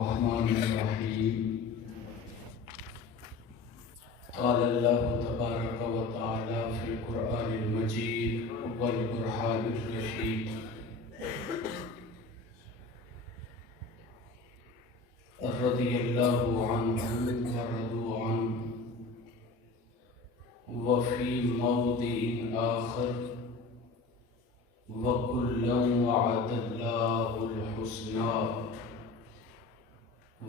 الرحمن الرحیم قال اللہ تبارک و تعالی فی القرآن المجید والبرہان الرشید رضی اللہ عنہم ورضوا عنہ وفی موضع آخر وَكُلًّا وَعَدَ اللَّهُ الْحُسْنَى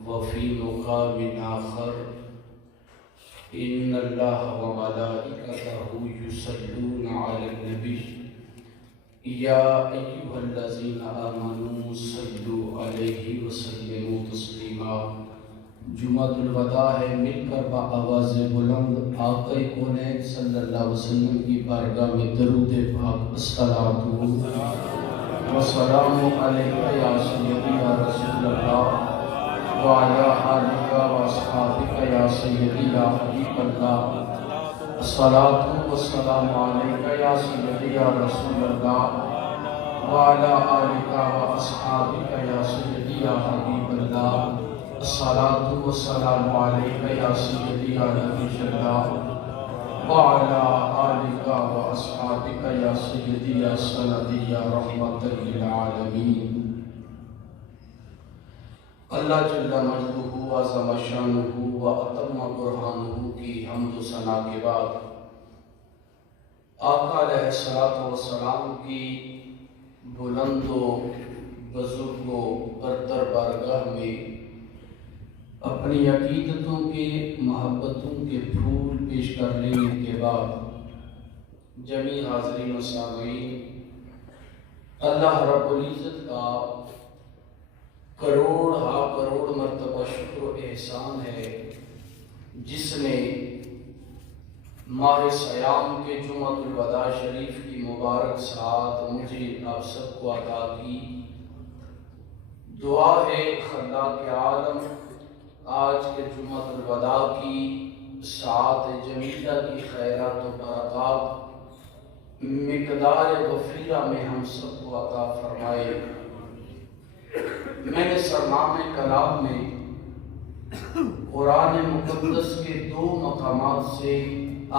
وفي مقام آخر إن الله وملائكته يصلون على النبي يا أيها الذين آمنوا صلوا عليه وسلموا تسليما۔ جمعۃ الوداع ہے، مل کر بآواز بلند آقا کونین صلی اللہ علیہ وسلم کی بارگاہ میں درود پاک الصلاۃ والسلام علیک یا سیدی یا رسول اللہ وعلى آلك وأصحابك يا سيدي يا حبيب الله الصلاة والسلام عليك يا سيدي يا رسول الله وعلى آلك وأصحابك يا سيدي يا حبيب الله الصلاة والسلام عليك يا سيدي يا نبي الله وعلى آلك وأصحابك يا سيدي يا سندي يا رحمة للعالمين۔ اللہ جل مجدہ وعظم شانہ و اتم برہانہ کی حمد و ثنا کے بعد آقا علیہ السلام کی بلند و بزرگ و برتر بارگاہ میں اپنی عقیدتوں کے محبتوں کے پھول پیش کر لینے کے بعد جمیع حاضرین و سامعین، اللہ رب العزت کا کروڑ ہا کروڑ مرتبہ شکر و احسان ہے جس نے ماہ صیام کے جمعۃ الوداع شریف کی مبارک ساعت مجھے آپ سب کو عطا کی۔ دعا ہے خلاق عالم آج کے جمعۃ الوداع کی ساعت جمیلہ کی خیرات و برکات مقدار غفیرہ میں ہم سب کو عطا فرمائے۔ میں نے سرنامہ کلام میں قرآن مقدس کے دو مقامات سے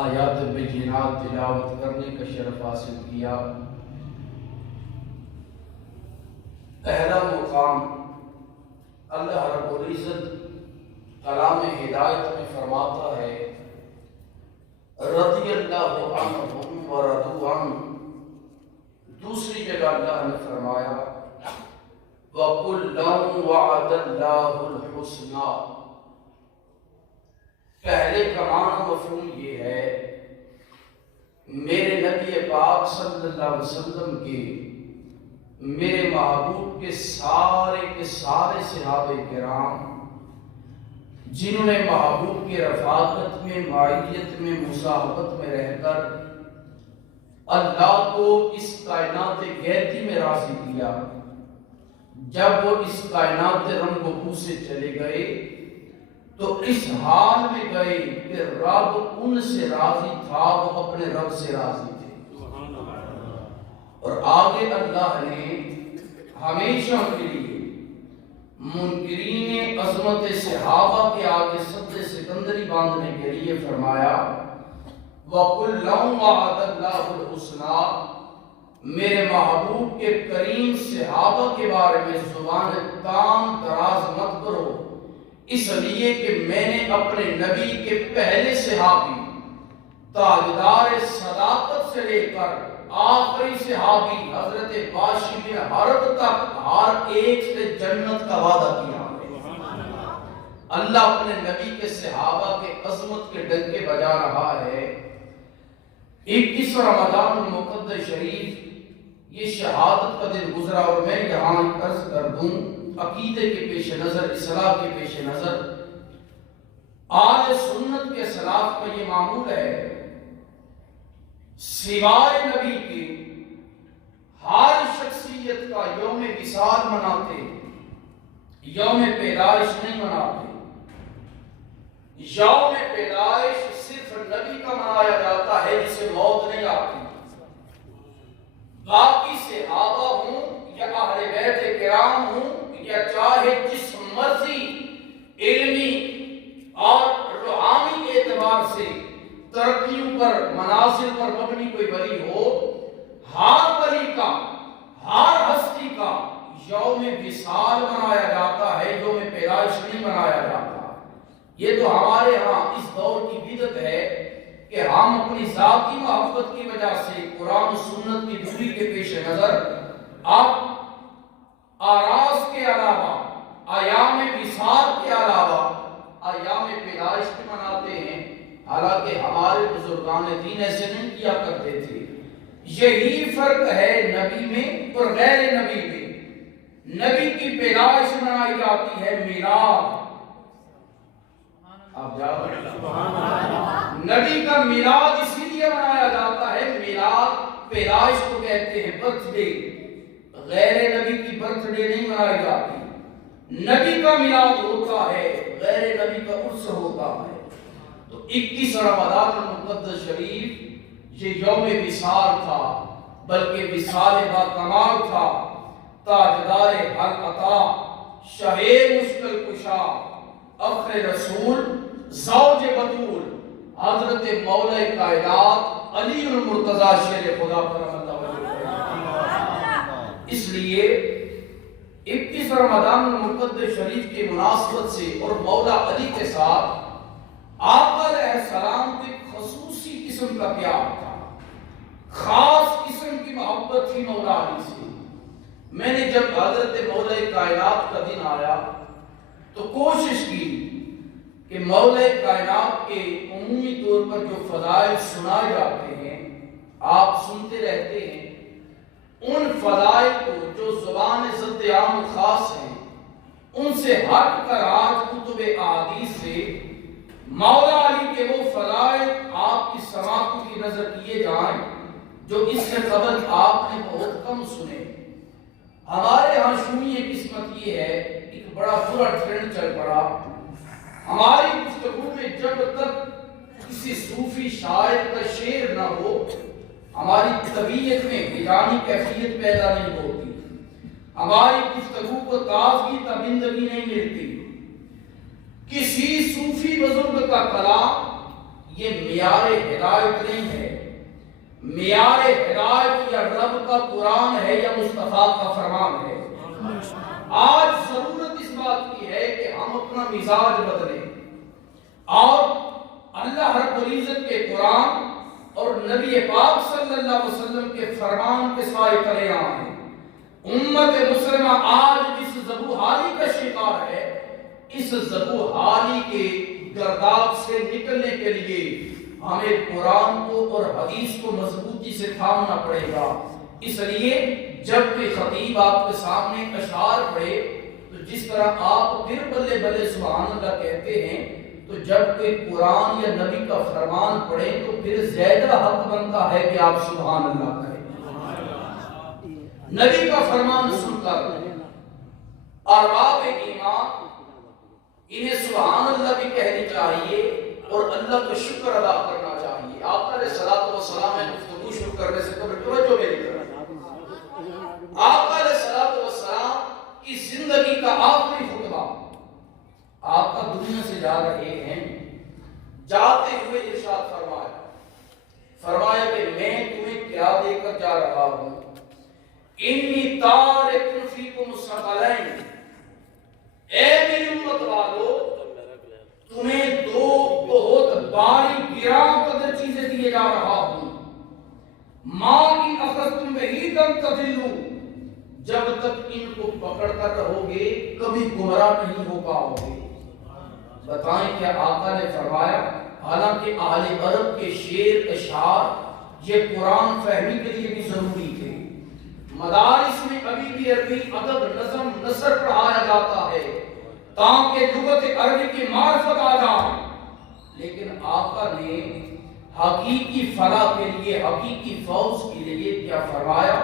آیات بینات تلاوت کرنے کا شرف حاصل کیا۔ پہلا مقام اللہ رب العزت کلام ہدایت میں فرماتا ہے رضی اللہ عنہم ورضوا عنہ۔ دوسری جگہ اللہ نے فرمایا وَكُلًّا وَعَدَ اللَّهُ الْحُسْنَى۔ پہلے کا معنی مفہوم یہ ہے میرے نبی پاک صلی اللہ علیہ وسلم کے، میرے محبوب کے سارے صحابہ کرام جنہوں نے محبوب کے رفاقت میں، معیت میں، مصاحبت میں رہ کر اللہ کو اس کائنات گہتی میں راضی کیا، جب وہ اس کائنات رنگ و بو سے چلے گئے تو اس حال میں گئے کہ رب ان سے راضی تھا، وہ اپنے رب سے راضی تھے۔ اور آگے اللہ نے ہمیشہ کے لیے منکرین عظمت صحابہ کے آگے سد سکندری باندھنے کے لیے فرمایا وَكُلًّا وَعَدَ اللَّهُ الْحُسْنَى۔ میرے محبوب کے کریم صحابہ کے بارے میں زبان تام دراز مت کرو، اس لیے کہ میں نے اپنے نبی کے پہلے صحابی تاجدار صداقت سے لے کر آخری صحابی حضرت باشی بن حرب تک ہر ایک سے جنت کا وعدہ کیا۔ اللہ اپنے نبی کے صحابہ کے عظمت کے ڈنکے بجا رہا ہے۔ 21 رمضان المقدس شریف یہ شہادت کا دن گزرا، اور میں یہاں عرض کر دوں عقیدے کے پیش نظر، اصلاح کے پیش نظر، آل سنت کے سلاف کا یہ معمول ہے سوائے نبی کے ہر شخصیت کا یوم وصال مناتے، یوم پیدائش نہیں مناتے۔ یوم پیدائش صرف نبی کا منایا جاتا ہے جسے موت نہیں آتی۔ باقی صحابہ ہوں یا اہل بیت کرام ہوں یا چاہے جس مرضی علمی اور روحانی اعتبار سے ترقیوں پر منازل پر مبنی کوئی ولی ہو، ہر ولی کا ہر ہستی کا یوم وصال منایا جاتا ہے، یوم پیدائش نہیں منایا جاتا۔ یہ تو ہمارے ہاں اس دور کی بدعت ہے کہ ہم اپنی ذاتی محبت کی وجہ سے قرآن و سنت کی دوری کے پیش نظر اب آراس کے علاوہ، ایام وصال کے علاوہ ایام پیدائش بھی مناتے ہیں، حالانکہ ہمارے بزرگان دین ایسے نہیں کیا کرتے تھے۔ یہی فرق ہے نبی میں اور غیر نبی میں۔ نبی کی پیدائش منائی جاتی ہے میلاد، آپ نبی کا میلاد اسی لیے منایا جاتا ہے، میلاد پیدائش کو کہتے ہیں، برتھ ڈے۔ غیر نبی کی برتھ ڈے نہیں منائی جاتی، نبی کا میلاد ہوتا ہے، غیر نبی کا عرس ہوتا ہے۔ تو 21 رمضان المقدس شریف یہ یوم وصال تھا، بلکہ وصال با کمال تھا۔ تاجدار حق عطا، شہ مشکل کشا، فخر رسول، زوج بطول، حضرت مولا کائنات علی المرتضی شیر خدا کرم اللہ وجہہ۔ اس لیے 21 رمضان المقدس شریف کی مناسبت سے اور مولا علی کے ساتھ آقا علیہ السلام کی خصوصی قسم کا پیار تھا، خاص قسم کی محبت تھی مولا علی سے۔ میں نے جب حضرت مولا کائنات کا دن آیا تو کوشش کی کہ مولا کائنات کے عمومی طور پر جو فضائل سنائے جاتے ہیں، آپ سنتے رہتے ہیں، ان فضائل کو جو زبان ضد عام خاص ہیں ان سے ہٹ کر آج کتب احادیث سے مولا علی کے وہ فضائل آپ کی سماعتوں کی نظر کیے جائیں جو اس سے قبل آپ نے بہت کم سنے۔ ہمارے ہاں شومی قسمت یہ ہے، ایک بڑا برا ٹرینڈ چل پڑا، ہماری گفتگو میں جب تک کسی صوفی شاعر کا شعر نہ ہو ہماری طبیعت میں ہجانی کیفیت پیدا نہیں ہوتی، ہماری گفتگو کو تازگی تبندگی نہیں ملتی۔ کسی صوفی بزرگ کا کلام یہ معیار ہدایت نہیں ہے، معیار ہدایت یا رب کا قرآن ہے یا مصطفیٰ کا فرمان ہے۔ آج ضرورت اس بات کی ہے کہ ہم اپنا مزاج بدلیں اور اللہ رب العزت کے قرآن اور نبی پاک صلی اللہ علیہ وسلم کے فرمان کے سائے تلے آئیں۔ امت مسلمہ آج اس ذبوحالی کا شکار ہے، اس ذبوحالی کے گرداب سے نکلنے کے لیے ہمیں قرآن کو اور حدیث کو مضبوطی سے تھامنا پڑے گا۔ اس لیے جب کوئی خطیب آپ کے سامنے اشعار پڑھے تو جس طرح آپ پھر بلے بلے سبحان اللہ کہتے ہیں، تو جب کوئی قرآن یا نبی کا فرمان پڑھے تو پھر زیادہ حق بنتا ہے کہ آپ سبحان اللہ کہیں۔ نبی کا فرمان سن کر ارباب ایمان انہیں سبحان اللہ بھی کہنی چاہیے اور اللہ کا شکر ادا کرنا چاہیے۔ آقا علیہ الصلوۃ والسلام میں گفتگو شروع کرنے سے قبل توجہ میری طرف، آقا علیہ الصلوۃ والسلام کی زندگی کا آخری خطبہ، آقا دنیا سے جا رہے ہیں، جاتے ہوئے ارشاد فرمایا کہ میں تمہیں کیا دے کر جا رہا ہوں، انی تارک فیکم ثقلین، اے میری امت والو تمہیں دو بہت باری گراں قدر چیزیں دیے جا رہا ہوں، ماں ان اخذتم بہی لن تضلوا، جب تک ان کو پکڑ کر رہو گے کبھی گمراہ نہیں ہو پاؤ گے۔ بتائیں کیا آقا نے فرمایا، حالانکہ اہل عرب کے شعر اشعار یہ قرآن فہمی کے لیے بھی ضروری تھے، مدارس میں ابھی بھی عربی ادب نظم نثر پڑھایا جاتا ہے تاکہ لغت عربی کی معرفت آ جائے، لیکن آقا نے حقیقی فلاح کے لیے، حقیقی فوز کے لیے کیا فرمایا،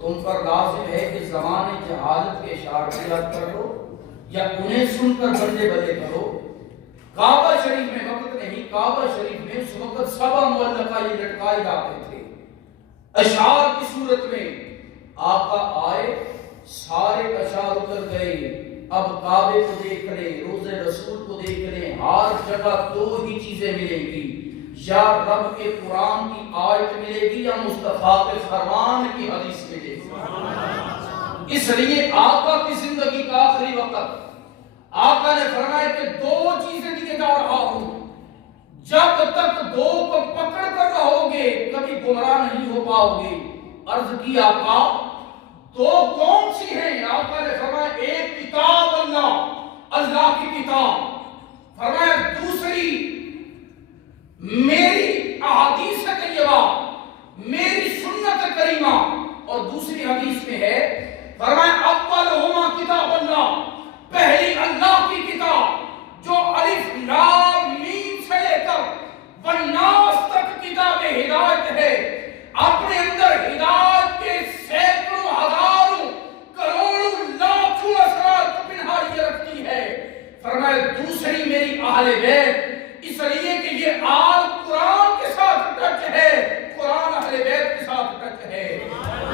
تم پر لازم ہے کہ زمانے جہالت کے اشعار یاد کر لو یا انہیں سن کر بلے بلے کرو۔ کعبہ شریف میں وقت نہیں، کعبہ شریف میں اس وقت سبا معلقہ یہ لٹکائے جاتے تھے اشعار کی صورت میں۔ آقا آئے، سارے اشعار اتر گئے، اب کعبے کو دیکھ لیں، روضہ رسول کو دیکھ لیں، ہر جگہ دو ہی چیزیں ملیں گی، یا رب کے قرآن کی آیت ملے گی یا مصطفیٰ کے فرمان کی حدیث ملے گی۔ اس لیے آقا کی زندگی کا آخری وقت آقا نے فرمایا کہ دو چیزیں دیے جا رہا ہوں، جب تک دو کو پکڑ کر رہو گے کبھی گمراہ نہیں ہو پاؤ گے۔ عرض کی آقا دو کون سی ہیں؟ آقا نے فرمایا ایک کتاب اللہ کی کتاب، فرمایا دوسری میری احادیث طیبہ، میری سنت کریمہ، اور دوسری حدیث میں ہے فرمایا اولہما کتاب اللہ، پہلی اللہ کی کتاب جو الف لام میم سے لے کر والناس تک کتاب ہدایت ہے، اپنے اندر ہدایت کے سینکڑوں ہزاروں کروڑوں لاکھوں اسرار کو پنہائی رکھتی ہے۔ فرمایا دوسری میری اہل بیت، اس لیے کہ یہ آل قرآن کے ساتھ ٹچ ہے، قرآن اہل بیت کے ساتھ ٹچ ہے،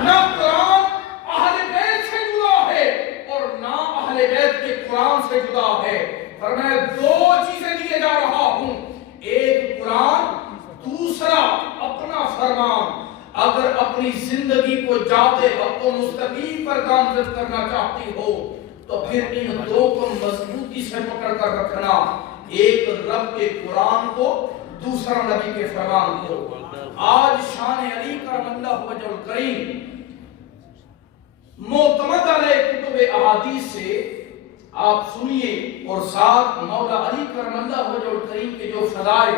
نہ قرآن اہل بیت سے جدا ہے اور نہ اہل بیت کے قرآن سے جدا ہے۔ فرمایا دو چیزیں دیے جا رہا ہوں، ایک قرآن، دوسرا اپنا فرمان۔ اگر اپنی زندگی کو جاتے وقت و مستقیم پر گامزن کرنا چاہتی ہو تو پھر ان دو کو مضبوطی سے پکڑ کر رکھنا، ایک رب کے قرآن کو، دوسرا نبی کے فرمان کو۔ آج شان علی کرم اللہ وجہ الکریم معتمد علیہ کتب احادیث سے آپ سنیے، اور ساتھ مولا علی کرم اللہ وجہ الکریم کے جو فضائل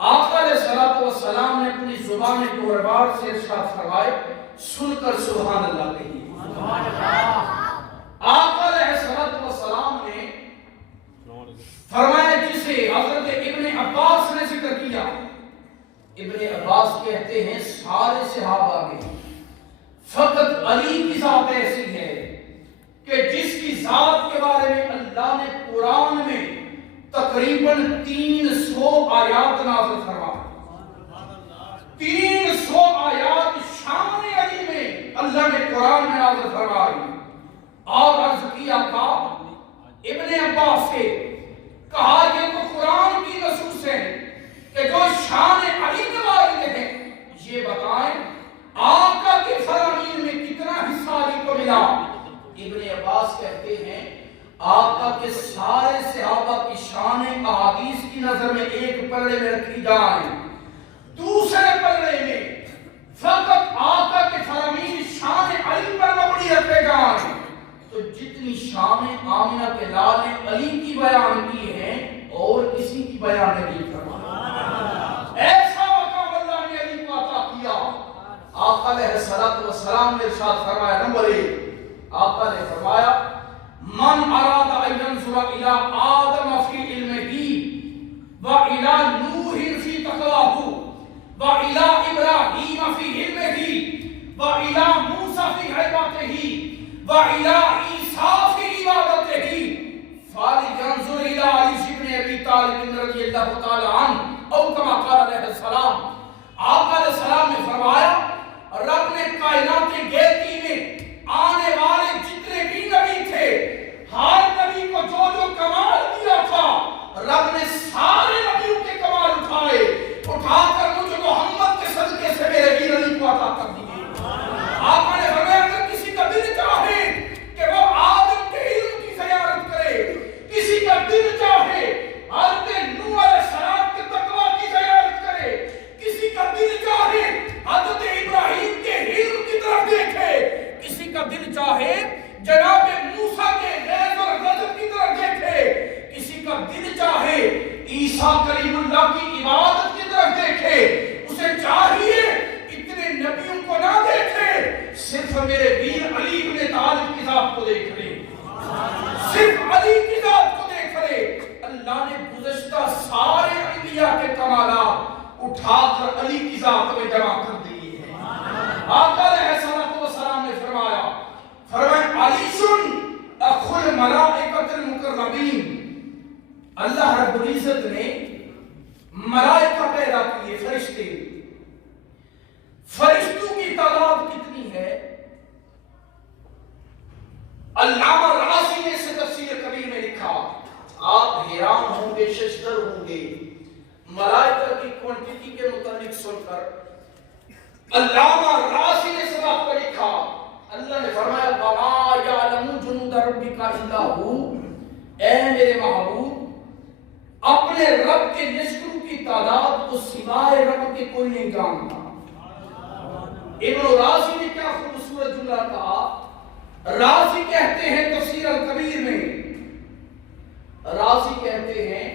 آقا علیہ الصلوۃ والسلام نے اپنی زبان طہربار سے ارشاد فرمائے، سن کر سبحان اللہ کہیے۔ آقا علیہ الصلوۃ والسلام نے فرمایا جسے حضرت ابن عباس نے ذکر کیا، ابن عباس کہتے ہیں سارے صحابہ میں فقط علی کی ذات ایسی ہے کہ جس کی ذات کے بارے میں اللہ نے قرآن میں تقریباً 300 آیات نازل فرمائے، 300 آیات شان علی میں اللہ نے قرآن میں نازل فرمائی۔ اور عرض کیا تھا ابن عباس سے، کہا یہ تو قرآن کی نصوص ہے کہ جو شان علی کے بارے میں ہے، یہ بتائیں آقا کے فرامین میں کتنا حصہ علی کو ملا؟ ابن عباس کہتے ہیں آقا کے سارے صحابہ کی شان احادیث کی نظر میں ایک پلڑے میں رکھی جائیں، دوسرے پلڑے میں فقط آقا کے فرامین شان علی پر مبنی رکھے جائیں، تو جتنی شان آمنہ کے لال نے علی کی بیان کی ہے اور کسی کی بیان نہیں فرمایا۔ ایسا مقام اللہ نے علی کو عطا کیا۔ آقا علیہ السلام نے ارشاد فرمایا، نمبر 1 آقا نے فرمایا من اراد ان ينظر الى آدم في علمه والى نوح في تقواه والى ابراهيم في علمه والى موسى في عبادته والى عيسى في عبادته فلينظر الى علي بن ابي طالب رضي الله تعالى عنه او كما قال عليه السلام۔ آقا علیہ السلام نے فرمایا رب نے کائنات گہتی میں آنے والے جتنے بھی نبی تھے، ہر نبی کو جو جو کمال دیا تھا، رب نے سارے نبیوں کے کمال اٹھا کر مجھے محمد کے صدقے سے میرے ویر علی کو عطا کر دیے۔ آقا نے فرمایا اگر کسی کا دل چاہے کہ وہ آدم کے علم کی زیارت کرے، کسی کا دل چاہے حضرت نوح علیہ السلام کے تقوی کی زیارت کرے، کسی کا دل چاہے حضرت ابراہیم کے علم کی طرف دیکھے، کسی کا دل چاہے جناب موسیٰ کے غیظ اور غضب کی طرف دیکھے، کسی کا دل چاہے عیسیٰ کریم اللہ کی عبادت کی طرف دیکھے، اسے چاہیے اتنے نبیوں کو نہ دیکھے، صرف میرے ویر علی بن طالب کی ذات کو دیکھ لے، صرف علی کی ذات کو دیکھ لے۔ اللہ نے گزشتہ سارے انبیاء کے کمالات اٹھا کر علی کی ذات میں جمع کر دیے ہیں۔ آقا علیہ السلام نے فرمایا علی سن اخو الملائکۃ المقربین، اللہ رب العزت نے ملائکہ پیدا کیے، فرشتے، فرشتوں کی تعداد کتنی ہے؟ علامہ راضی نے الا ہو، اے میرے محبوب اپنے رب کے لشکروں کی تعداد کو سوائے رب کے کوئی نہیں جانتا۔ ابن رازی نے کیا خوبصورت جملہ کہا، رازی کہتے ہیں تفسیر الکبیر میں، رازی کہتے ہیں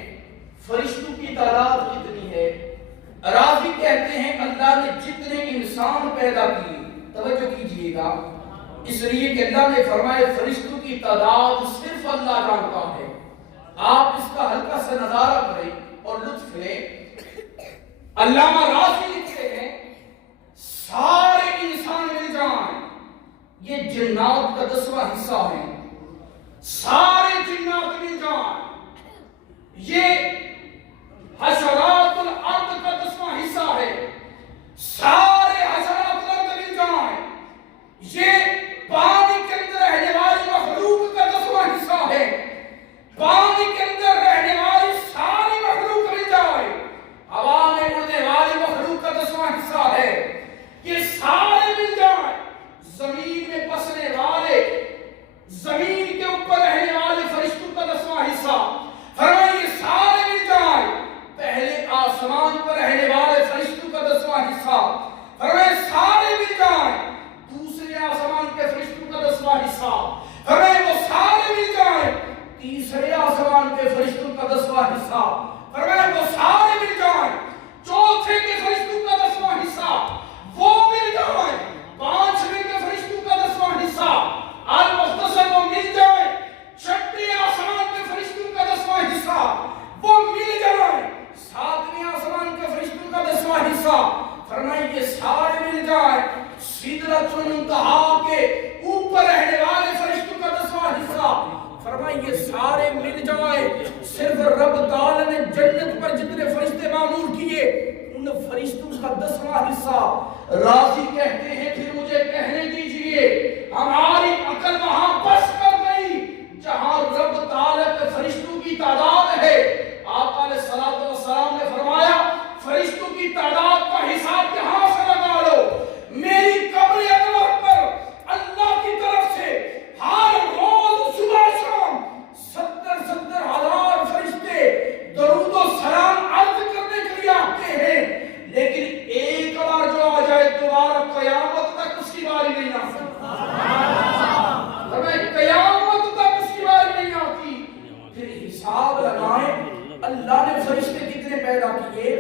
فرشتوں کی تعداد کتنی ہے، رازی کہتے ہیں اللہ نے جتنے انسان پیدا کیے، توجہ کیجئے گا، اس لیے کہ اللہ نے فرمایا فرشتوں کی تعداد صرف اللہ جانتا ہے۔ آپ اس کا ہلکا سا نظارہ کریں اور لطف لیں۔ علامہ رازی لکھتے ہیں سارے انسان مل جائیں یہ جنات کا 10واں حصہ ہے، سارے جنات مل جائیں یہ حشرات الارض کا 10واں حصہ ہے، سارے حشرات الارض مل جائیں یہ پانی کے اندر رہنے والی مخلوق کا 10واں حصہ ہے، پانی کے اندر رہنے والی ساری مخلوق مل جائے، ہوا میں اڑنے والی مخلوق کا 10واں حصہ ہے، یہ سارے مل جائیں، زمین میں بسنے والے، زمین کے اوپر رہنے والے فرشتوں کا 10واں حصہ، فرمایا یہ سارے مل جائیں، پہلے آسمان پر رہنے والے فرشتوں کا 10واں حصہ، فرمایا سارے مل جائیں، دوسرے آسمان کے فرشتوں کا 10واں حصہ، فرمایا وہ سارے مل جائیں، تیسرے آسمان کے فرشتوں کا 10واں حصہ، فرمایا وہ سارے مل جائیں، چوتھے کے فرشتوں کا 10واں حصہ وہ مل جائیں، پانچویں کے فرشتوں کا 10واں حصہ المختصر وہ مل جائیں، چھٹے آسمان کے فرشتوں کا 10واں حصہ وہ مل جائیں، ساتویں آسمان کے فرشتوں کا 10واں حصہ، فرمایا یہ سارے مل جائیں، سدرۃ المنتہا کے اوپر رہنے والے فرشتوں کا 10واں حصہ، فرمایا یہ سارے مل جائیں، صرف رب تعالی نے جنت پر جتنے فرشتے معمور کیے ان فرشتوں کا 10واں حصہ، راضی کہتے ہیں پھر مجھے کہنے دیجئے ہماری عقل وہاں بس کر گئی جہاں رب تعالی کے فرشتوں کی تعداد ہے۔ آقا علیہ الصلوۃ والسلام نے فرمایا فرشتوں کی تعداد کا حساب یہاں سے لگا لو، میری قبر انور پر اللہ کی طرف سے ہر روز صبح شام 70 ہزار فرشتے درود و سلام عرض کرنے کے لیے آتے ہیں، لیکن ایک بار جو آ جائے دوبارہ قیامت تک اس کی باری نہیں آتی، قیامت تک اس کی باری نہیں آتی۔ پھر حساب لگائیں اللہ نے فرشتے کتنے پیدا کیے۔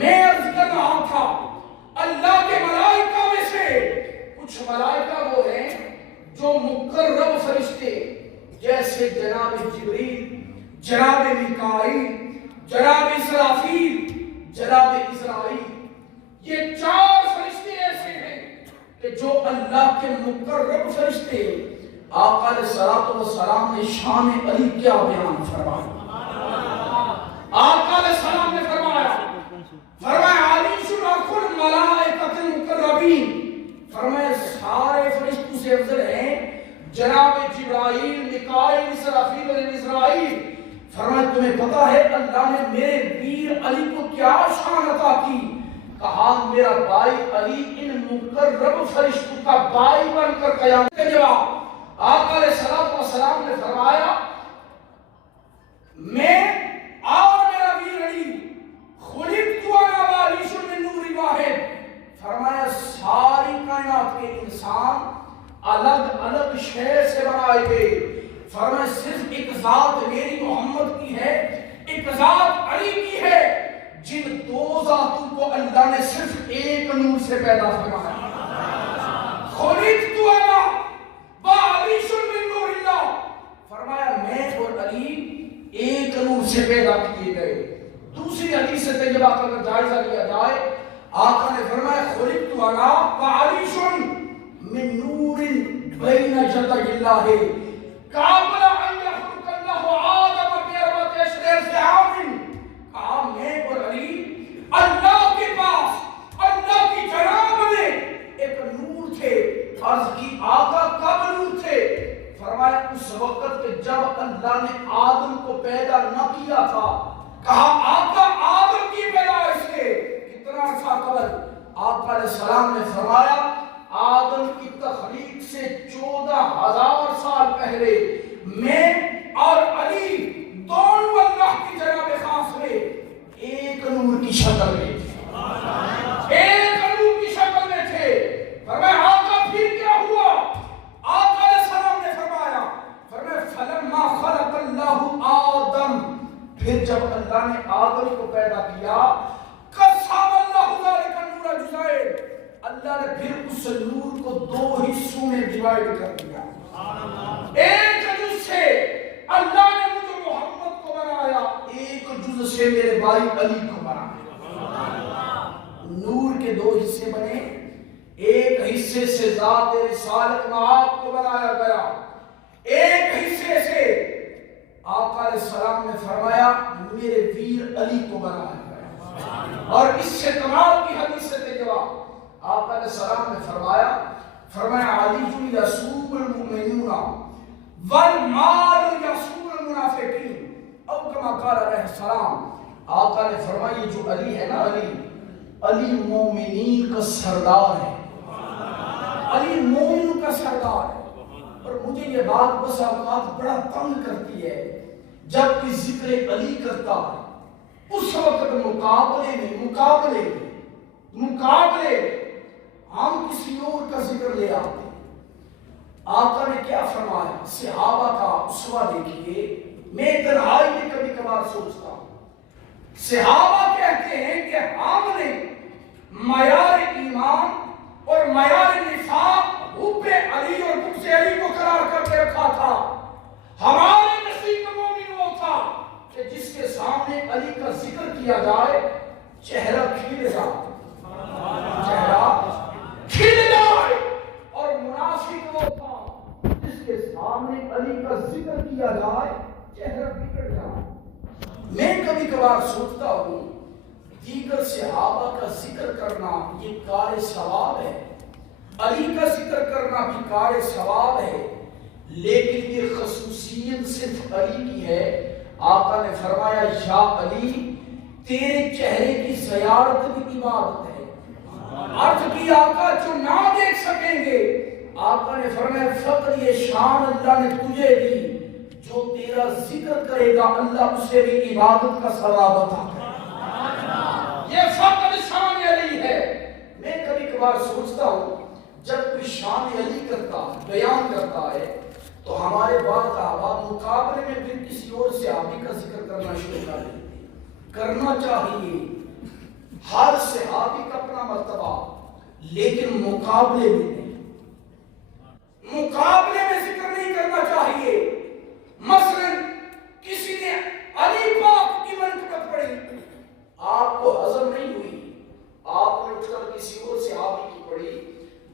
میں عرض کر رہا تھا اللہ کے ملائکہ میں سے کچھ ملائکہ وہ ہیں جو مقرب فرشتے جیسے جناب جبریل، جناب میکائیل، جناب اسرافیل، جناب اسرائیل، یہ 4 فرشتے ایسے ہیں کہ جو اللہ کے مقرب فرشتے۔ آقا علیہ الصلوۃ والسلام نے شان علی کیا بیان فرمایا، آقا علیہ السلام نے فرمایا علی شرف الملائکۃ المقربین، فرمایا سارے فرشتوں سے افضل ہیں جناب جبرائیل، میکائیل، اسرافیل اور اسرائیل۔ فرمایا تمہیں پتا ہے اللہ نے میرے ویر علی کو کیا شان عطا کی؟ کہا میرا بھائی علی ان مقرب فرشتوں کا بھائی بن کر قیامت کا جواب۔ آقا علیہ الصلوۃ والسلام نے فرمایا میں اور میرا ویر علی خلقت انا وعلیش من نور واحد، فرمایا ساری کائنات کے انسان الگ الگ شے سے بنائے گئے، فرمایا صرف ایک ذات میری محمد کی ہے، ایک ذات علی کی ہے، جن 2 ذاتوں کو اللہ نے صرف ایک نور سے پیدا فرمایا۔ خلقت انا وعلیش من نور اللہ، فرمایا میں اور علی ایک نور سے پیدا کیے گئے۔ دوسری حدیث سے طیبہ کا اگر جائزہ لیا جائے، آقا نے فرمایا خلقت انا وعلیش من نور بین جدی اللہ قبل ان یخلق اللہ آدم ب40 اشہر عام، کہا میں اور علی اللہ کے پاس اللہ کی جناب میں ایک نور تھے۔ عرض کی آقا کب نور تھے؟ فرمایا اس وقت کہ جب اللہ نے آدم کو پیدا نہ کیا تھا۔ کہا آقا آدم کی پیدائش سے کتنا عرصہ قبل؟ آقا علیہ السلام نے فرمایا آدم کی تخلیق سے 14,000 سال پہلے میں اور علی دونوں اللہ کی جناب خاص میں ایک نور کی شکل میں تھے، ایک نور کی شکل میں تھے۔ فرمایا آقا پھر کیا ہوا؟ آقا علیہ السلام نے فرمایا فلما خلق اللہ آدم، پھر جب اللہ نے آدم کو پیدا کیا، قسم اللہ ذالک النور جزئین، اللہ نے پھر اس نور کو دو حصوں میں ڈیوائیڈ کر دیا۔ ایک جز سے اللہ نے مجھے محمد کو بنایا، ایک جز سے میرے بھائی علی کو بنایا۔ نور کے دو حصے بنے، ایک حصے سے ذات رسالت معاد کو بنایا گیا، ایک حصے سے آقا علیہ السلام نے فرمایا میرے ویر علی کو بنایا گیا۔ اور اس سے کمال کی حدیث سے جواب آقا علیہ السلام نے فرمایا علی یسوب المؤمنون والمال یسوب المنافقین، او کما قال علیہ السلام، آقا نے فرمایا یہ جو علی ہے نا، علی مومنین کا سردار ہے، علی مومنوں کا سردار ہے۔ اور مجھے یہ بات بس اوقات بڑا تنگ کرتی ہے، جب کوئی ذکر علی کرتا ہے اس وقت مقابلے ہم کسی اور کا ذکر لے آتے ہیں۔ آقا نے کیا فرمایا؟ صحابہ کا اسوہ دیکھیے۔ میں تنہائی میں کبھی کبھار سوچتا ہوں، صحابہ کہتے ہیں کہ ہم نے معیار ایمان اور معیار نفاق حب علی اور بغض علی کو قرار کر کے رکھا تھا۔ ہمارے نصیب کا مومن وہ تھا کہ جس کے سامنے علی کا ذکر کیا جائے چہرہ کھل جائے، اور منافق وہ تھا جس کے سامنے علی کا ذکر کیا جائے چہرہ بگڑ جائے۔ میں کبھی کبھار سوچتا ہوں دیگر صحابہ کا ذکر کرنا یہ کار ثواب ہے، علی کا ذکر کرنا بھی کار ثواب ہے، لیکن یہ خصوصیت صرف علی کی ہے۔ آقا نے فرمایا یا علی تیرے چہرے کی زیارت بھی عبادت ہے۔ عرض کی آقا جو نہ دیکھ سکیں گے، آقا نے فرمایا فقط یہ شان اللہ نے تجھے دی، جو تیرا ذکر کرے گا اللہ اسے بھی عبادت کا ثواب عطا کرے گا۔ یہ فقط شان علی ہے۔ میں کبھی کبھار سوچتا ہوں جب کوئی شان علی کرتا بیان کرتا ہے تو ہمارے بعض احباب مقابلے میں پھر کسی اور صحابی کا ذکر کرنا شروع کر دیتے ہیں۔ کرنا چاہیے، ہر صحابی کا اپنا مرتبہ، لیکن مقابلے میں نہیں، مقابلے میں ذکر نہیں کرنا چاہیے۔ مثلا کسی نے علی پاک کی منقبت پڑھی، آپ کو ہضم نہیں ہوئی، آپ نے اٹھ کر کسی اور صحابی کی پڑھی،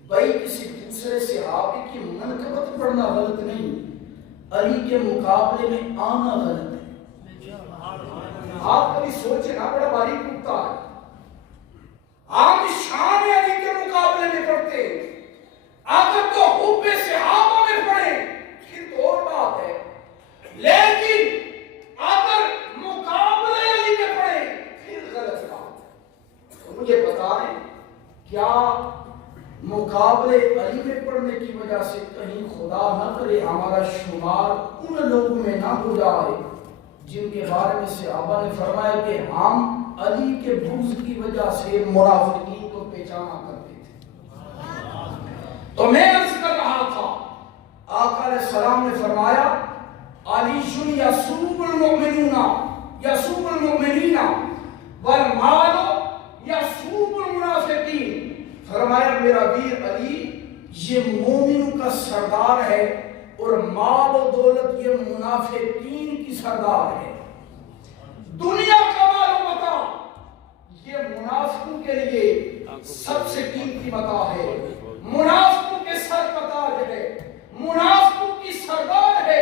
بھائی کسی دوسرے صحابی کی منقبت پڑھنا غلط نہیں، علی کے مقابلے میں آنا غلط ہے۔ آپ کبھی سوچے نا، بڑا باریک نکتہ ہے، آپ شان علی کے مقابلے میں پڑھتے، اگر تو حب صحابہ میں پڑھیں پھر تو اور بات ہے، لیکن اگر مقابلے علی میں پڑھیں پھر غلط بات ہے۔ تو مجھے بتائیں کیا مقابلے علی میں پڑھنے کی وجہ سے کہیں خدا نہ کرے ہمارا شمار ان لوگوں میں نہ ہو جائے جن کے بارے میں صحابہ نے فرمایا کہ ہم علی کے بغض کی وجہ سے منافقین کو پہچانا کرتے تھے۔ تو میں عرض کر رہا تھا، آقا علیہ السلام نے فرمایا علی یسوب المؤمنین والمال یسوب المنافقین، فرمایا میرا ویر علی یہ مومنوں کا سردار ہے اور مال و دولت یہ منافقین کی سردار ہے۔ دنیا کا مال و متاع یہ منافقوں کے لیے سب سے قیمتی متاع ہے، منافقوں کے سر کا تاج ہے، منافقوں کی سردار ہے۔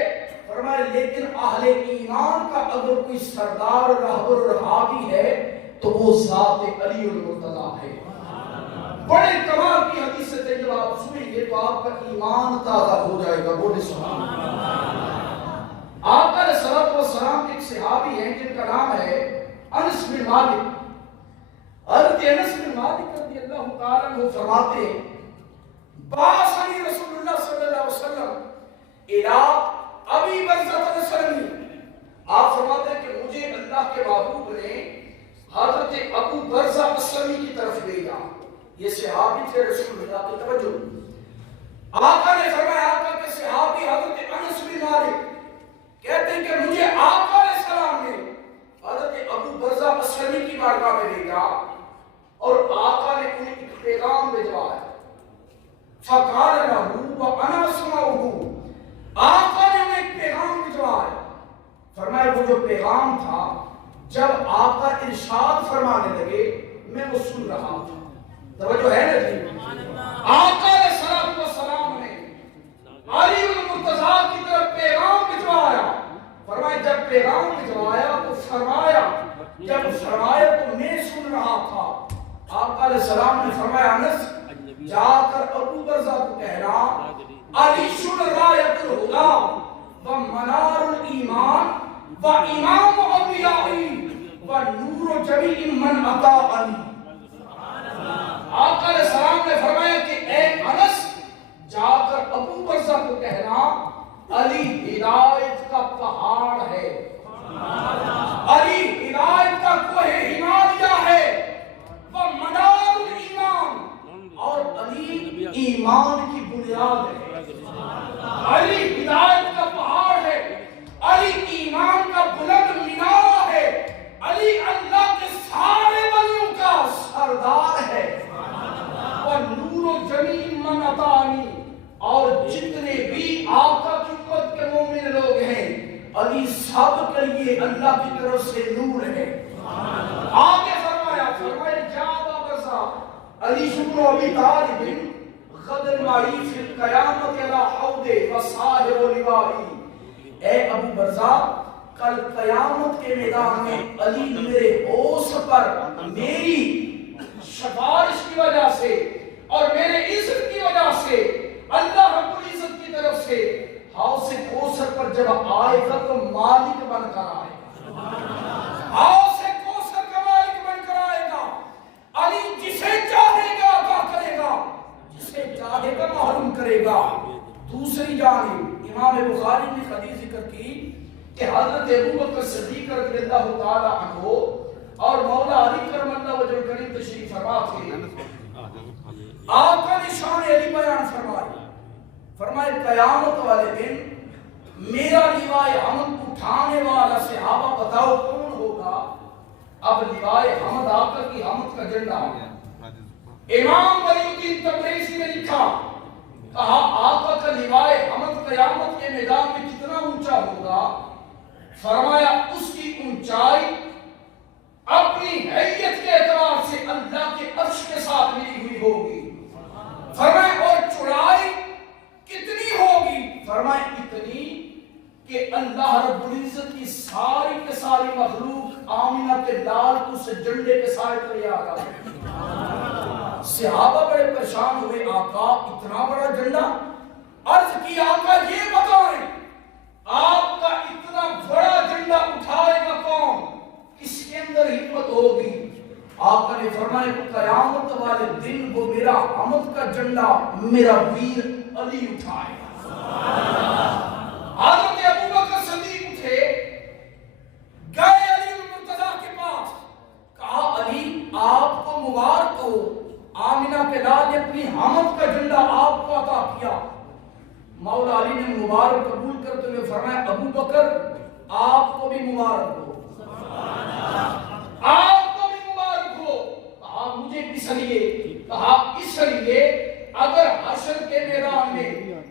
فرمایا لیکن اہل ایمان کا اگر کوئی سردار رہبر اور حامی ہے تو وہ ذات علی المرتضی ہے۔ بڑے کمال کی حدیث سے جب آپ سنیں گے تو آپ کا ایمان تازہ ہو جائے گا۔ بولے سبحان اللہ۔ آقا علیہ السلام ایک صحابی ہیں جن کا نام ہے انس بن مالک۔ حضرت انس بن مالک رضی اللہ تعالیٰ عنہ فرماتے ہیں بعثنی رسول اللہ صلی اللہ علیہ وسلم الی ابی برزہ اسلمی کی طرف بھیجا. یہ صحابی تھے رسول اللہ کی توجہ. آقا نے فرمایا, آقا کے صحابی حضرت انس بن مالک کہتے ہیں کہ مجھے آقا علیہ السلام نے حضرت ابو برزہ اسلمی کی بارگاہ میں بھیجا اور آقا نے انہیں ایک پیغام بھیجوایا. فقال له وانا اسمعه, آقا نے انہیں ایک پیغام بھیجوایا. فرمایا وہ جو پیغام تھا جب آقا ارشاد فرمانے لگے میں وہ سن رہا تھا. توجہ ہے نا جی. آقا علیہ السلام نے علی المرتضیٰ کی طرف پیغام بھیجوایا. فرمایا جب پیغام بھیجوایا تو فرمایا, جب فرمایا تو میں سن رہا تھا. آقا علیہ السلام نے فرمایا انس جا کر ابو برزہ کو کہنا علی رایۃ الہدی و منار الایمان و امام اولیائی و نور جمیع من اطاعنی. آقا علیہ السلام نے فرمایا کہ اے انس جا کر ابو برزہ کو کہنا علی ہدایت کا پہاڑ ہے, علی ہدایت کا کوہ ہمالیہ ہے, وہ منار الایمان اور علی ایمان کی بنیاد ہے. علی ہدایت کا پہاڑ ہے, علی ایمان کا بلند مینار ہے, علی اللہ کے سارے ولیوں کا سردار ہے. اور نور جمیع من اطاعنی, اور جتنے بھی آقا کی امت کے مومن لوگ ہیں علی سب کے لیے اللہ کی طرف سے نور ہے. آگے فرمایا جا ابا برزہ علی بن ابی طالب غدر معی فی القیامت علی حوض و صاحب لوائی. اے ابو برزہ کل قیامت کے میدان میں علی میرے حوض پر میری سفارش کی وجہ سے اور میرے عزت کی وجہ سے اللہ رب العزت کی طرف سے حوض کوثر پر جب آئے گا تو مالک بن کر آئے گا. حوض کوثر کا مالک بن کر آئے گا. علی جسے چاہے گا عطا کرے گا, جسے چاہے گا محروم کرے گا. دوسری جانب امام بخاری نے حدیث ذکر کی کہ حضرت ابوبکر صدیق رضی اللہ تعالی عنہ اور مولا علی کرم اللہ وجہ کریم تشریف فرما تھے. آقا نے شان علی بیان فرمائی. فرمائے قیامت والے دن میرا لیوائے حمد اٹھانے والا صحابہ بتاؤ کون ہوگا. اب لیوائے حمد آقا کی حمد کا جھنڈا. امام ولی الدین تبریزی نے لکھا, کہا آقا کا لیوائے حمد قیامت کے میدان میں کتنا اونچا ہوگا. فرمایا اس کی اونچائی اپنی حیت کے اعتبار سے اللہ کے عرش کے ساتھ ملی ہوئی ہوگی. فرمایا اور چوڑائی کتنی ہوگی. فرمایا اتنی کہ اللہ رب العزت کی ساری کے ساری مخلوق آمینہ کے لال کو سے جنڈے کے سائے تلے آ گا. صحابہ بڑے پریشان ہوئے, آقا اتنا بڑا جنڈا. عرض کی آقا یہ بتائیں آپ کا اتنا بڑا جنڈا اٹھائے گا کون, کس کے اندر ہمت ہوگی. آقا نے فرمایا قیامت والے دن وہ میرا حمد کا جنڈا میرا ویر علی اٹھائے گا. حضرت ابوبکر صدیق اٹھے, گئے علی المرتضیٰ کے پاس, کہا علی آپ کو مبارک ہو, آمینہ کے لال نے اپنی حمد کا جنڈا آپ کو عطا کیا. مولا علی نے مبارک قبول کرتے ہوئے فرمایا ابوبکر آپ کو بھی مبارک ہو, آپ کو بھی مبارک ہو. کہا مجھے کس لیے. کہا اس لیے اگر حشر کے میدان میں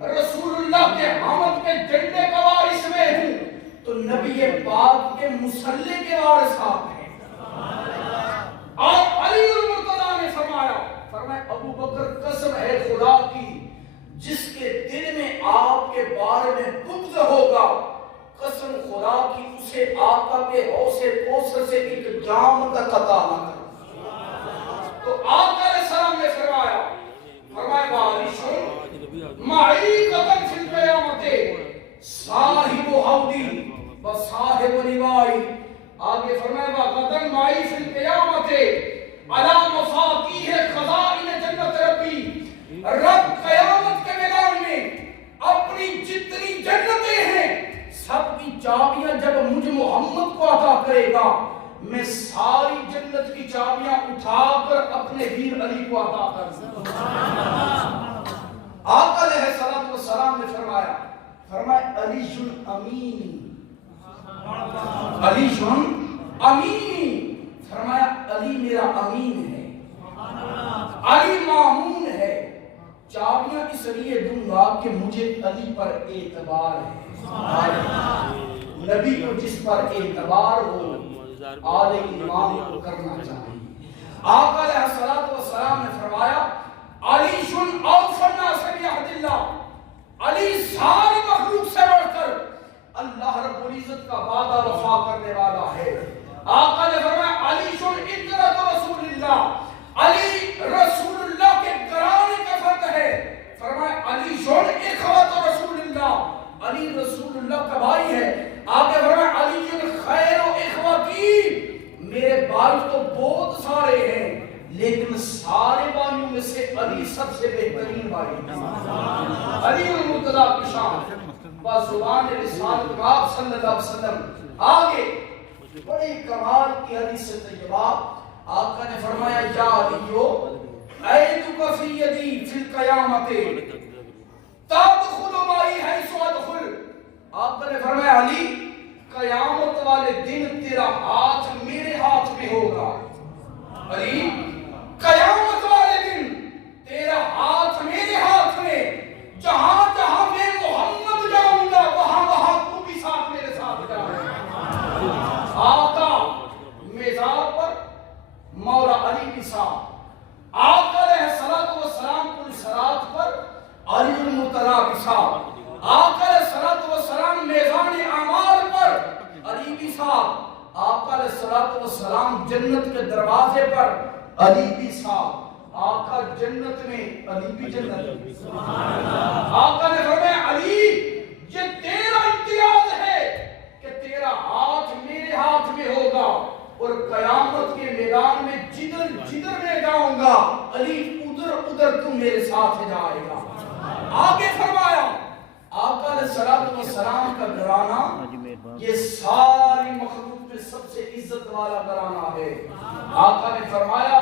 رسول اللہ کے حمد کے جھنڈے کا وارث میں ہوں تو نبی پاک کے مصلی کے وارث آپ ہیں. اور علی المرتضیٰ نے فرمایا ابوبکر قسم ہے خدا کی جس کے دل میں آپ کے بارے میں بغض ہوگا, قسم خدا کی اسے آقا کے حوض کوثر سے ایک جام تک عطا نہ کرے. تو آقا علیہ السلام نے فرمایا بارش معی قدم فی القیامت صاحب حوضی و صاحب لوائی. آگے فرمایا قدم معی فی القیامت علی مفاتیح خزائن جنت ربی. رب قیامت کے میدان میں اپنی جتنی جنتیں ہیں سب کی چابیاں جب مجھ محمد کو عطا کرے گا, میں ساری جنت کی چابیاں والسلام نے فرمایا علی امین، علی امین، فرمایا علی میرا امین ہے، علی مامون ہے، چابیاں اس لیے دوں گا کہ مجھے علی پر اعتبار ہے۔ نبی کو جس پر اعتبار ہو آل امام کو کرنا چاہیے۔ آقا علیہ الصلوۃ والسلام نے فرمایا علی اوفی الناس بعہد اللہ، علی ساری مخلوق سے بڑھ کر اللہ رب العزت کا وعدہ وفا کرنے والا ہے۔ آقا نے فرمایا علی اطرۃ رسول اللہ، علی رسول اللہ کے گھرانے کا فرد ہے۔ فرمایا علی اخوۃ رسول اللہ، علی رسول اللہ کا بھائی ہے۔ آگے فرمایا علی خیر و اخوتی، میرے بھائی تو بہت سارے ہیں لیکن سارے بھائیوں میں سے علی سب سے بہترین بھائی ہے۔ علی المرتضیٰ کی شان بزبان رسالت آپ صلی اللہ علیہ وسلم۔ آگے بڑی کمال کی حدیث طیبہ، آقا نے فرمایا یا علیو ایدک فی یدی فی القیامت تدخل معی حیث ادخل۔ آقا نے فرمایا علی قیامت والے دن تیرا ہاتھ میرے ہاتھ میں ہوگا، علی قیامت والے دن تیرا ہاتھ میرے ہاتھ میں، جہاں جہاں میں محمد جاؤں گا وہاں وہاں تو بھی ساتھ میرے ساتھ جائے۔ آقا میزار پر مولا علی کی ساتھ، آقا علیہ الصلوۃ والسلام پوری صراط پر علی المرتضیٰ کی ساتھ، آقا علیہ الصلوۃ والسلام میزان اعمال پر علی کی ساتھ، آقا علیہ الصلوۃ والسلام جنت کے دروازے پر علی کی ساتھ، آقا جنت میں علی بھی جنت۔ آقا نے فرمایا علی یہ تیرا امتیاز ہے کہ تیرا ہاتھ میرے ہاتھ میں ہوگا اور قیامت کے میدان میں جدھر جدھر میں جاؤں گا علی ادھر ادھر تو میرے ساتھ جائے گا۔ آگے فرمایا آقا علیہ الصلوۃ والسلام کا گھرانہ یہ ساری مخلوق میں سب سے عزت والا گھرانہ ہے۔ آقا نے فرمایا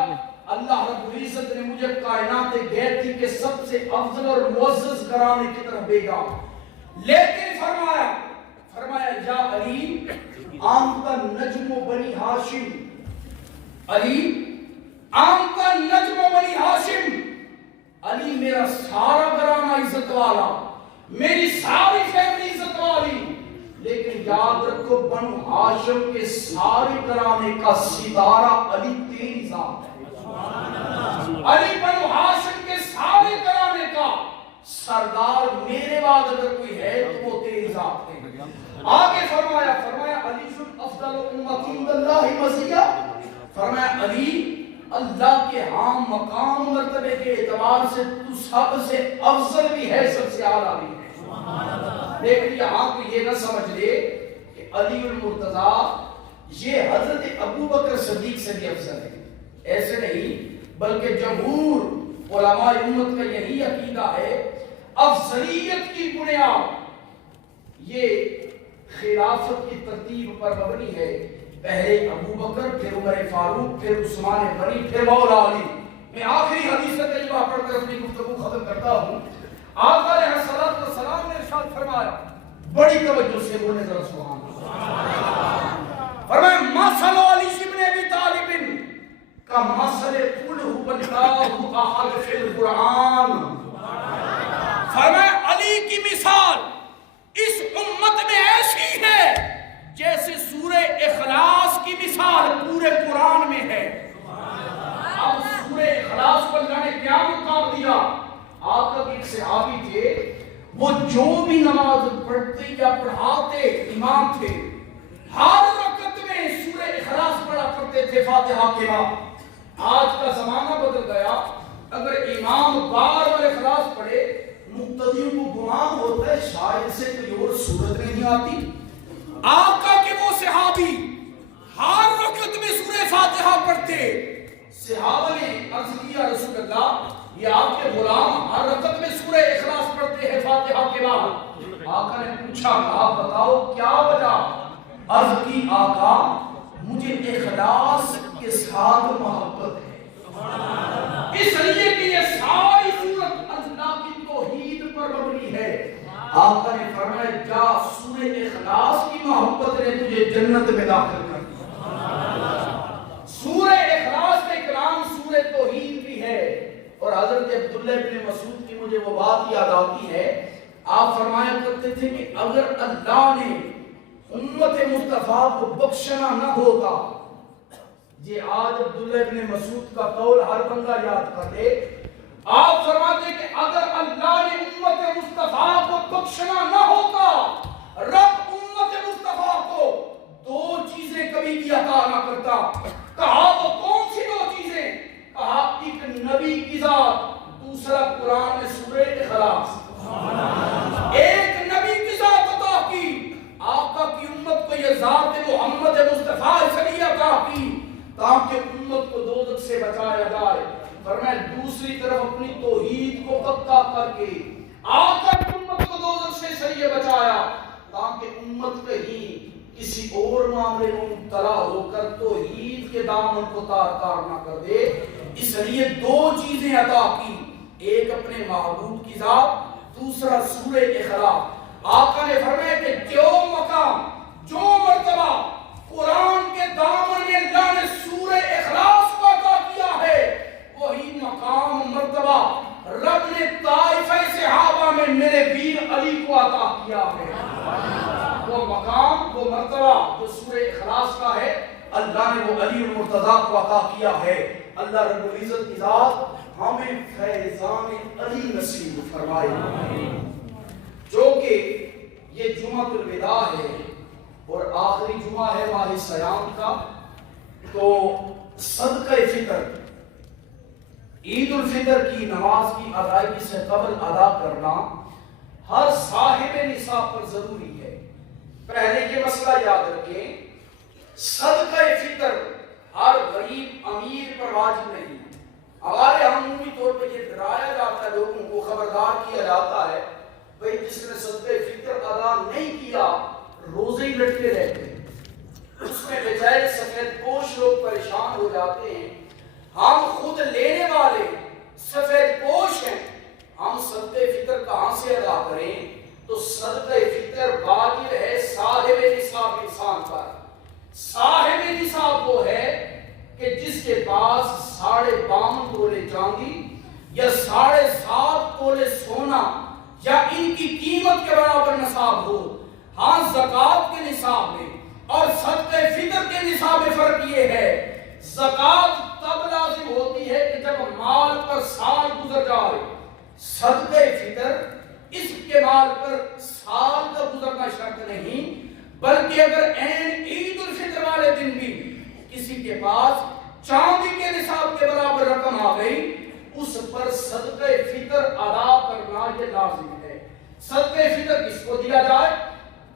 اللہ رب العزت نے مجھے کائنات گہتی کے سب سے افضل اور معزز گھرانے کی طرف بھیجا، لیکن فرمایا یا علی انت نجم بنی ہاشم، علی انت نجم بنی ہاشم، علی میرا سارا گھرانہ عزت والا، میری ساری فیملی عزت والی، لیکن یاد رکھو بنو ہاشم کے سارے گھرانے کا ستارہ علی تیری ذات ہے۔ علی بنو ہاشم کے سارے گھرانے کا سردار میرے بعد اگر کوئی ہے تو وہ تیری ذات ہے۔ آگے فرمایا علی افضل امتی عند اللہ مزیہ، فرمایا علی اللہ کے ہاں مقام مرتبے کے اعتبار سے تو سب سے افضل بھی ہے، سب سے اعلیٰ بھی ہے۔ لیکن یہاں کو یہ نہ سمجھ لے کہ علی المرتضیٰ یہ حضرت ابوبکر صدیق سے بھی افضل ہے، ایسے نہیں، بلکہ جمہور علماء امت کا یہی عقیدہ ہے افضلیت کی بنیاد یہ خلافت کی ترتیب پر مبنی ہے، پہلے ابوبکر، پھر عمر فاروق، پھر عثمان غنی، پھر مولا علی۔ میں آخری حدیث طیبہ پڑھ کر اپنی گفتگو ختم کرتا ہوں۔ آقا علیہ الصلوۃ والسلام نے ارشاد فرمایا، بڑی توجہ سے بولے ذرا سبحان اللہ، فرمایا مثل علی ابن ابی طالب کا مثل قل هو اللہ احد فی القرآن، فرمایا علی کی مثال اس امت میں ایسی ہے جیسے سورہ اخلاص کی مثال پورے قرآن میں ہے۔ اب سورہ اخلاص پر اللہ نے کیا مقام دیا؟ آقا کے ایک صحابی تھے، وہ جو بھی نماز پڑھتے یا پڑھاتے امام تھے، ہر رکعت میں سورہ اخلاص پڑھا کرتے تھے فاتحہ کے بعد۔ آج کا زمانہ بدل گیا، اگر امام بار بار اخلاص پڑھے مقتدیوں کو گمان ہوتا ہے شاید سے کوئی اور سورت نہیں آتی۔ آقا کے وہ صحابی ہر رکعت میں سورہ فاتحہ پڑھتے، صحابہ نے عرض کیا رسول اللہ یہ آپ کے غلام ہر رکعت میں سورہ اخلاص پڑھتے ہیں فاتحہ کے بعد۔ آقا نے پوچھا کہا بتاؤ کیا وجہ؟ عرض کی آقا مجھے اخلاص کے ساتھ محبت ہے، اس لیے کہ یہ ساری صورت اللہ کی توحید پر مبنی ہے، آقا نے فرمایا جا سورہ اخلاص کی محبت نے تجھے جنت میں داخل کر دیا۔ سورہ اخلاص کے کلام سورہ توحید بھی ہے، اور حضرت عبداللہ بن مسعود کی مجھے وہ بات یاد آتی ہے، آپ فرمایا کرتے تھے کہ اگر اللہ نے امت مصطفیٰ کو بخشنا نہ ہوتا، یہ آج عبداللہ بن مسعود کا قول ہر بندہ یاد کر لے، آپ فرماتے کہ اگر اللہ نے امت مصطفیٰ کو بخشنا نہ ہوتا، رب امت مصطفیٰ کو دو چیزیں کبھی بھی عطا نہ کرتا۔ کہا وہ کون سی دو چیزیں؟ کہا ایک نبی کی ذات، دوسرا قرآن میں سورہ اخلاص۔ ایک نبی کی ذات عطا کی، آقا کی امت کو یہ ذات محمد مصطفیٰ صلی عطا کی تاکہ امت کو دوزخ سے بچایا جائے۔ فرمایا دوسری طرف اپنی توحید کو پکا کر کے آقا کی امت کو دوزخ سے صحیح بچایا تاکہ امت کہیں کسی اور معاملے میں مبتلا ہو کر توحید کے دامن کو تار نہ کر دے۔ اس لیے دو چیزیں عطا کی، ایک اپنے معبود کی ذات، دوسرا سورہ اخلاص۔ آقا نے فرمایا کہ جو مقام، جو مرتبہ قرآن کے دامن میں اللہ نے سورہ اخلاص کو عطا کیا ہے، وہی مقام مرتبہ رب نے طائفہ صحابہ میں میرے ویر علی کو عطا کیا ہے۔ وہ مقام، وہ مرتبہ جو سورہ اخلاص کا ہے، اللہ نے وہ علی المرتضیٰ کو عطا کیا ہے۔ اللہ رب العزت کی ذات ہمیں فیضان علی نصیب فرمائے۔ جو کہ یہ جمعہ الوداع ہے اور آخری جمعہ ہے ماہ سیام کا، تو صدقہ فطر، عید الفطر کی نماز کی ادائیگی سے قبل ادا کرنا ہر صاحب نصاب پر ضروری ہے۔ پہلے یہ مسئلہ یاد رکھیں، صدقہ فطر ہر غریب امیر پر واجب نہیں۔ ہمارے عمومی طور پہ یہ ڈرایا جاتا ہے، لوگوں کو خبردار کیا جاتا ہے، بھئی جس نے صدقہ فطر ادا نہیں کیا روزے ہی لٹکے رہتے ہیں، اس میں بجائے سفید پوش لوگ پریشان ہو جاتے ہیں۔ ہم خود لینے والے سفید پوش ہیں، ہم صدقہ فطر کہاں سے ادا کریں؟ تو صدقہ فطر واجب ہے صاحب نصاب انسان پر۔ صاحب نصاب وہ ہے کہ جس کے پاس 52.5 تولے چاندی یا 7.5 تولے سونا یا ان کی قیمت کے برابر نصاب ہو۔ ہاں زکوٰۃ کے نصاب میں اور صدقہ فطر کے نصاب میں فرق یہ ہے، زکوٰۃ تب لازم ہوتی ہے کہ جب مال پر سال گزر جائے، صدقہ فطر اس کے مال پر سال کا گزرنا شرط نہیں، بلکہ اگر عین عید الفطر والے دن بھی کسی کے پاس چاندی کے نصاب کے برابر رقم آ گئی، اس پر صدقہ فطر ادا کرنا یہ لازم ہے۔ صدقہ فطر کس کو دیا جائے؟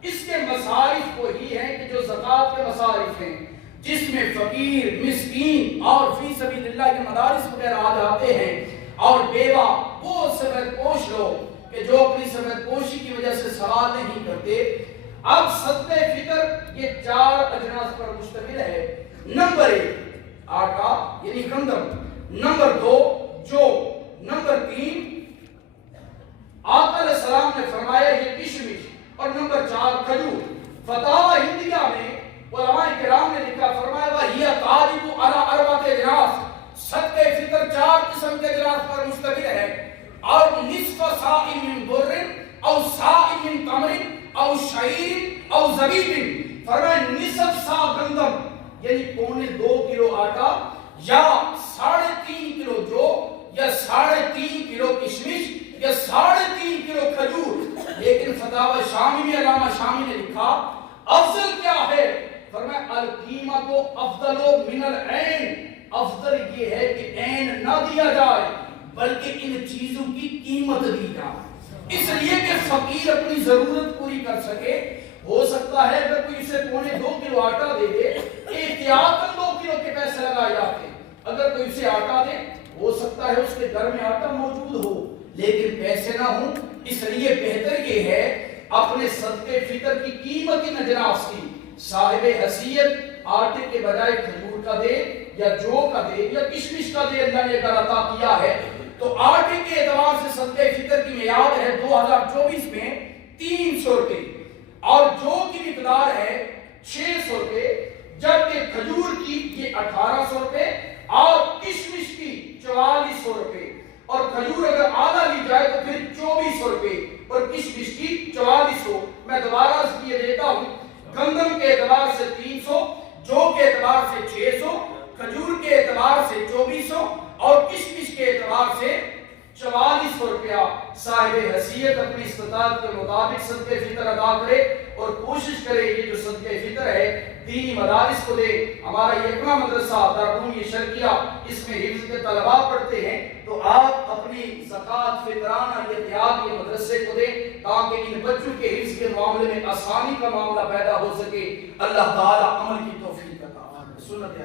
اس کے مصارف وہی ہیں کہ جو زکوٰۃ کے مصارف ہیں، جس میں فقیر، مسکین اور فی سبیل اللہ کے مدارس وغیرہ آ جاتے ہیں، اور بیوہ، وہ سفید پوش لوگ کہ جو اپنی سفید پوشی کی وجہ سے سوال نہیں کرتے۔ اب صدقہ فطر یہ 4 اجناس پر مشتمل ہے۔ نمبر 1 آٹا یعنی گندم، نمبر 2 جو، نمبر 3 آقا علیہ السلام نے فرمایا یہ کشمش، اور نمبر 4 کھجور۔ فتاوی ہندیہ میں علماء کرام نے لکھا، فرمایا وَهِيَ تَعْجِبُ عَلَىٰ 4 اجناس، صدقہ فطر 4 قسم کے اجناس پر مشتمل ہے، اور نصف صاع من بر او صاع من تمر او شعیر او زبیب، فرمایا نصف صاع گندم یعنی 2.25 کلو آٹا، یا 3.5 کلو جو، یا 3.5 کلو کشمش، یا 3.5 کلو کھجور۔ لیکن فتاوی شامی میں علامہ شامی نے لکھا افضل کیا ہے؟ فرمایا القیمت افضل من العین، افضل یہ ہے کہ عین نہ دیا جائے بلکہ ان چیزوں کی قیمت دی جائے، اس لیے کہ فقیر اپنی ضرورت پوری کر سکے۔ ہو سکتا ہے اگر کوئی اسے 2.25 کلو آٹا دے دے، احتیاطاً 2 کلو کے پیسے لگائے جاتے ہیں، اگر کوئی اسے آٹا دے ہو سکتا ہے اس کے گھر میں آٹا موجود ہو لیکن پیسے نہ ہوں، اس لیے بہتر یہ ہے اپنے صدقے فطر کی قیمت ان اجناس کی صاحب حیثیت آٹے کے بجائے کھجور کا دے یا جو کا دے یا کشمش کا دے۔ اللہ نے اگر عطا کیا ہے تو آٹے کے اعتبار سے صدقہ فطر کی میعاد ہے 2024 میں 300 روپے اور جو کی مقدار ہے 600 روپے، جبکہ کھجور کی یہ 1800 روپے اور کشمش کی 4400 روپے، اور کھجور اگر آدھا لی جائے تو پھر 2400 روپے اور کشمش کی 4400۔ میں دوبارہ اس لیے دیتا ہوں، گندم کے اعتبار سے 300، جو کے اعتبار سے 600، کھجور کے اعتبار سے 2400 اور کشمش کے اعتبار سے 4400 روپیہ صاحب حیثیت اپنی استطاعت کے مطابق صدقہ فطر ادا کرے اور کوشش کرے یہ جو صدقہ فطر ہے دینی مدارس کو دے۔ ہمارا یہ اپنا مدرسہ دارالعلوم شرقیہ، اس میں حفظ کے طلباء پڑھتے ہیں، تو آپ اپنی زکوٰۃ فطرانہ یہ دیات یہ مدرسے کو دیں تاکہ ان بچوں کے حفظ کے معاملے میں آسانی کا معاملہ پیدا ہو سکے۔ اللہ تعالی عمل کی توفیق عطا فرمائے۔ سنت